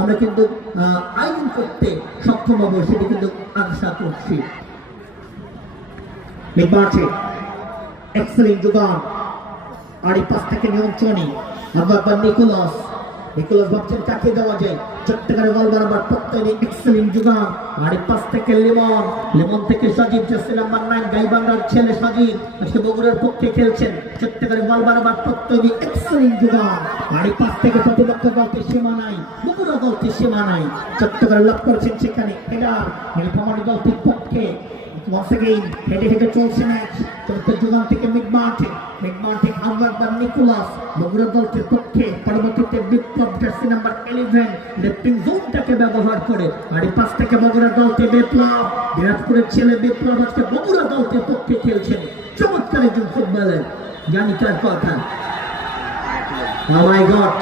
আমরা কিন্তু আইন করতে সক্ষম হবো, সেটি কিন্তু আশা করছি। এক্সেলেন্ট যোগান আর এই পাশ থেকে নিয়ন্ত্রণে আবার নিকোলাস ভাবছেন কাকে দেওয়া যায়। চট্টগ্রামে বল বরাবর প্রত্যয় এক্সেলেন্ট যোগান আর এই পাশ থেকে লেমন থেকে সজীব জার্সি নাম্বার 9 গাইবান্ধার ছেলে সজীব আজকে বগুড়ার পক্ষে খেলছেন। চট্টগ্রামে বল বরাবর প্রত্যয় এক্সেলেন্ট যোগান আর এই পাশ থেকে প্রতিপক্ষ দলকে সীমা নাই, বগুড়া দলকে সীমা নাই। চট্টগ্রাম লাভ করেছেন সেখানে হেডার নীলফামারী দলটির পক্ষে। Once again, head-to-head চলছে ম্যাচ। চলছে যোগান থেকে মিডমার্টে আবার নিকোলাস বগুড়া দলের পক্ষে। পরবর্তীতে বিপ্লব জার্সি নাম্বার 11 লেফটিং জোনটাকে ব্যবহার করে আর এই পাশ থেকে বগুড়া দলকে বিপ্লব, দিনাজপুরের ছেলে বিপ্লব আজকে বগুড়া দলের পক্ষে খেলছেন। চমৎকার একজন ফুটবলার, জানি কার কথা। Oh my God!